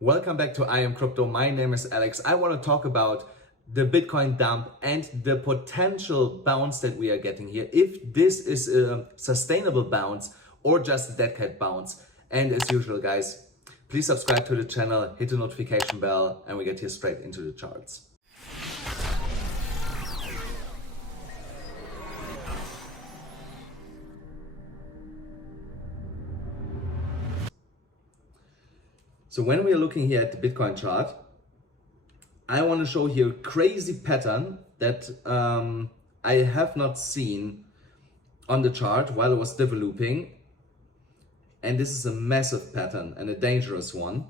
Welcome back to AMCrypto. My name is Alex. I want to talk about the Bitcoin dump and the potential bounce that we are getting here. If this is a sustainable bounce or just a dead cat bounce. And as usual, guys, please subscribe to the channel, hit the notification bell, and we get here straight into the charts. So when we are looking here at the Bitcoin chart, I want to show here a crazy pattern that I have not seen on the chart while it was developing. And this is a massive pattern and a dangerous one.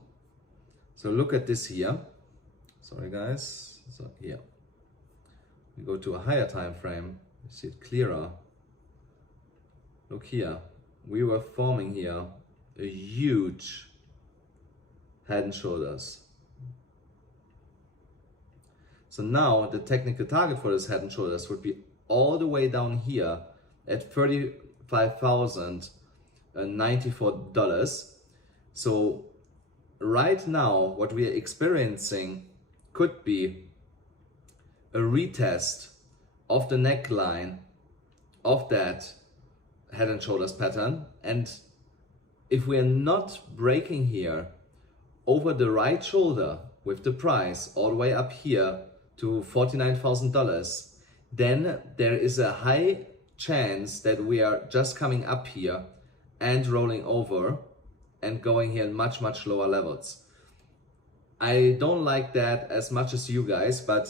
So look at this here. Sorry guys. So here, we go to a higher time frame. You see it clearer. Look here. We were forming here a huge head and shoulders. So now the technical target for this head and shoulders would be all the way down here at $35,094. So right now what we are experiencing could be a retest of the neckline of that head and shoulders pattern. And if we are not breaking here over the right shoulder with the price all the way up here to $49,000, then there is a high chance that we are just coming up here and rolling over and going here in much lower levels. I don't like that as much as you guys, but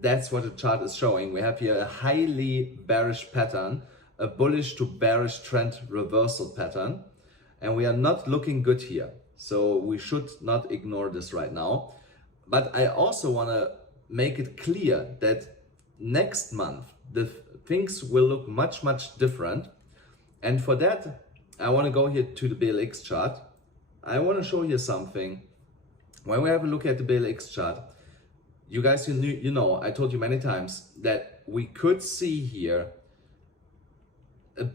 that's what the chart is showing. We have here a highly bearish pattern, a bullish to bearish trend reversal pattern, and we are not looking good here. So we should not ignore this right now. But I also want to make it clear that next month, the things will look much different. And for that, I want to go here to the BLX chart. I want to show you something. When we have a look at the BLX chart, you guys, you know, I told you many times that we could see here a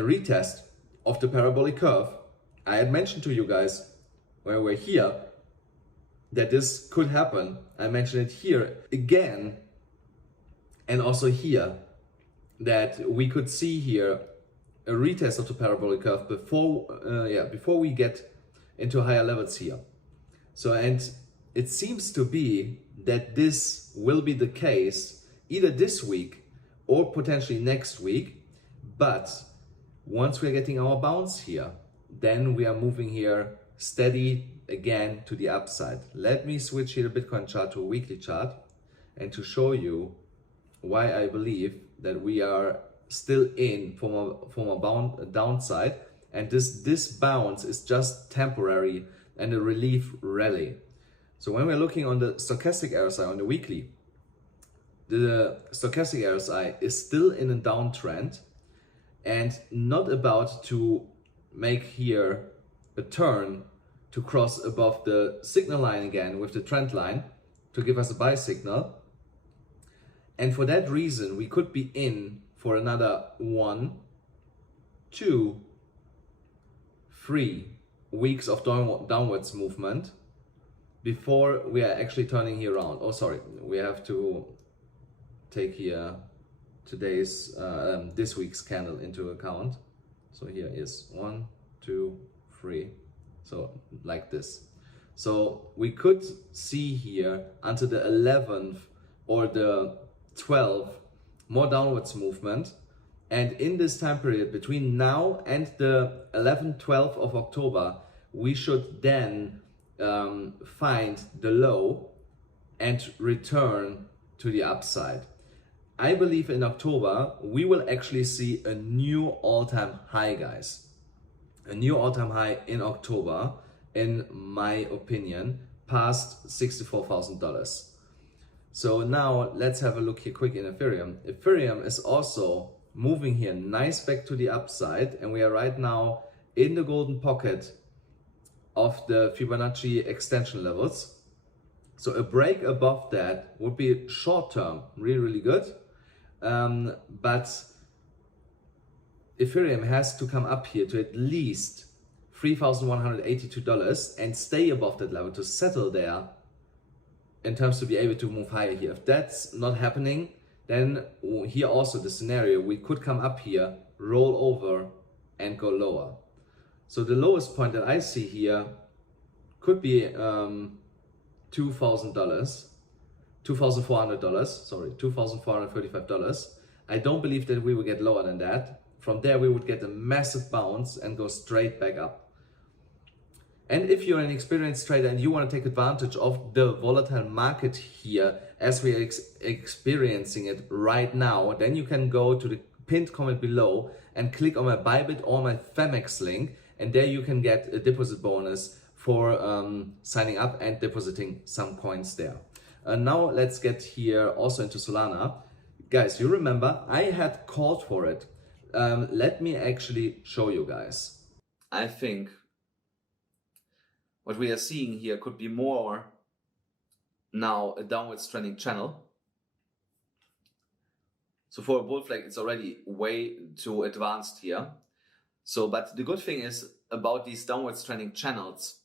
retest of the parabolic curve. I had mentioned to you guys when we're here that this could happen. I mentioned it here again, and also here that we could see here a retest of the parabolic curve before we get into higher levels here. So, and it seems to be that this will be the case either this week or potentially next week. But once we're getting our bounce here, then we are moving here steady again to the upside. Let me switch here the Bitcoin chart to a weekly chart and to show you why I believe that we are still in from a downside, and this bounce is just temporary and a relief rally. So when we're looking on the stochastic RSI on the weekly, the stochastic RSI is still in a downtrend and not about to make here a turn to cross above the signal line again with the trend line to give us a buy signal. And for that reason, we could be in for another 1, 2, 3 weeks of downwards movement before we are actually turning here around. Oh, sorry, we have to take here today's this week's candle into account. So here is 1, 2, 3. So like this. So we could see here until the 11th or the 12th more downwards movement. And in this time period between now and the 11th, 12th of October, we should then find the low and return to the upside. I believe in October, we will actually see a new all-time high, guys. A new all-time high in October, in my opinion, past $64,000. So now let's have a look here quick in Ethereum. Ethereum is also moving here nice back to the upside, and we are right now in the golden pocket of the Fibonacci extension levels. So a break above that would be short term really good. But Ethereum has to come up here to at least $3,182 and stay above that level, to settle there in terms to be able to move higher here. If that's not happening, then here also the scenario, we could come up here, roll over and go lower. So the lowest point that I see here could be $2,400, sorry, $2,435. I don't believe that we will get lower than that. From there, we would get a massive bounce and go straight back up. And if you're an experienced trader and you want to take advantage of the volatile market here, as we are experiencing it right now, then you can go to the pinned comment below and click on my Bybit or my Phemex link, and there you can get a deposit bonus for signing up and depositing some coins there. Now let's get here also into Solana. Guys, you remember I had called for it. Let me actually show you guys. I think what we are seeing here could be more now a downwards trending channel. So for a bull flag, it's already way too advanced here. So, but the good thing is about these downwards trending channels,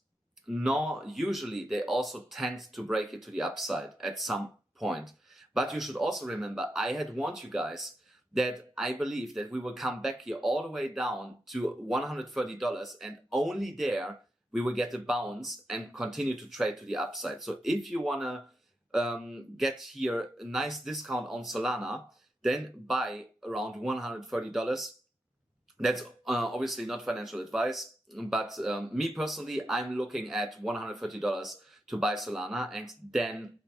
usually they also tend to break it to the upside at some point. But you should also remember, I had warned you guys that I believe that we will come back here all the way down to $130, and only there we will get a bounce and continue to trade to the upside. So if you want to get here a nice discount on Solana, then buy around $130. That's obviously not financial advice, but me personally, I'm looking at $130 to buy Solana, and then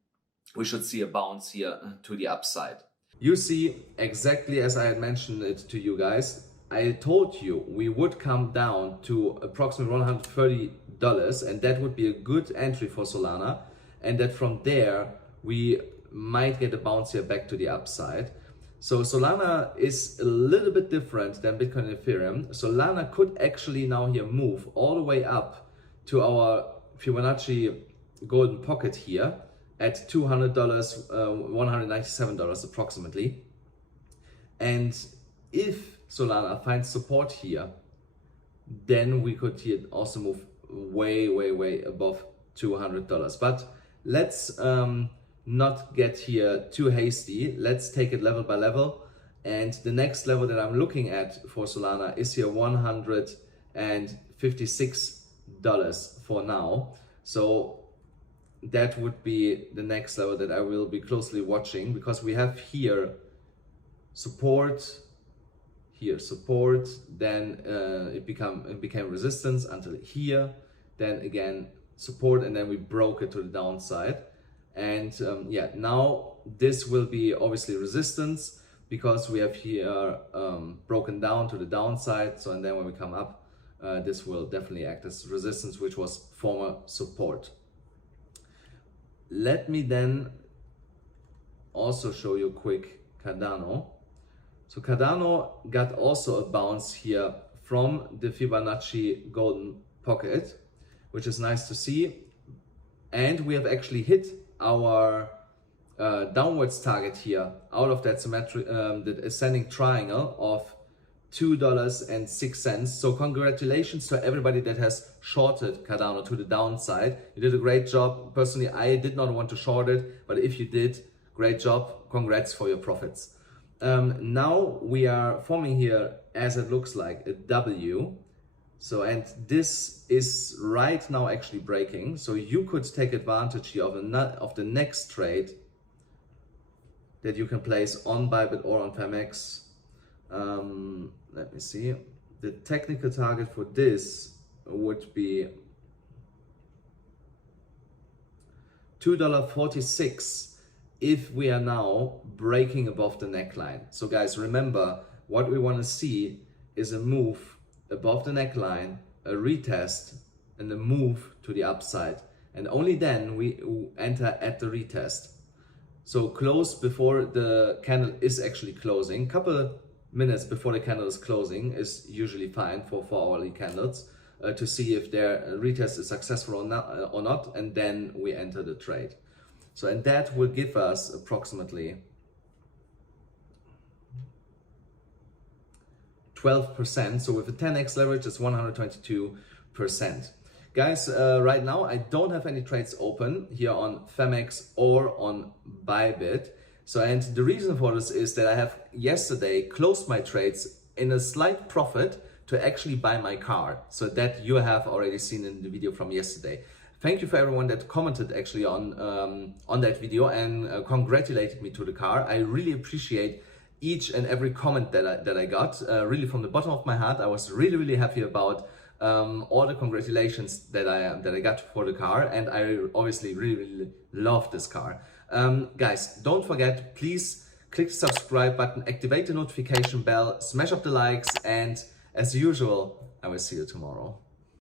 we should see a bounce here to the upside. You see, exactly as I had mentioned it to you guys, I told you we would come down to approximately $130, and that would be a good entry for Solana, and that from there we might get a bounce here back to the upside. So Solana is a little bit different than Bitcoin and Ethereum. Solana could actually now here move all the way up to our Fibonacci golden pocket here at $200, $197 approximately. And if Solana finds support here, then we could here also move way above $200. But let's not get here too hasty. Let's take it level by level. And the next level that I'm looking at for Solana is here $156 for now. So that would be the next level that I will be closely watching, because we have here support, then it became resistance until here, then again support, and then we broke it to the downside. And yeah, now this will be obviously resistance, because we have here broken down to the downside. So, and then when we come up, this will definitely act as resistance, which was former support. Let me then also show you quick Cardano. So Cardano got also a bounce here from the Fibonacci golden pocket, which is nice to see. And we have actually hit our downwards target here out of that symmetric, the ascending triangle of $2.06. So congratulations to everybody that has shorted Cardano to the downside. You did a great job. Personally, I did not want to short it, but if you did, great job. Congrats for your profits. Now we are forming here, as it looks like, a W. So, and this is right now actually breaking. So you could take advantage here of the next trade that you can place on Bybit or on Phemex. Let me see. The technical target for this would be $2.46 if we are now breaking above the neckline. So guys, remember, what we want to see is a move above the neckline, a retest, and a move to the upside. And only then we enter at the retest. So close before the candle is actually closing. Couple minutes before the candle is closing is usually fine for 4-hourly candles to see if their retest is successful or not, and then we enter the trade. So, and that will give us approximately 12%. So with a 10x leverage, it's 122. Guys, right now I don't have any trades open here on Phemex or on Bybit. So, and the reason for this is that I have yesterday closed my trades in a slight profit to actually buy my car. So that you have already seen in the video from yesterday. Thank you for everyone that commented actually on that video and congratulated me to the car. I really appreciate each and every comment that I got. Really from the bottom of my heart, I was really happy about all the congratulations that I got for the car, and I obviously really love this car. Guys, don't forget, please click the subscribe button, activate the notification bell, smash up the likes, and as usual, I will see you tomorrow.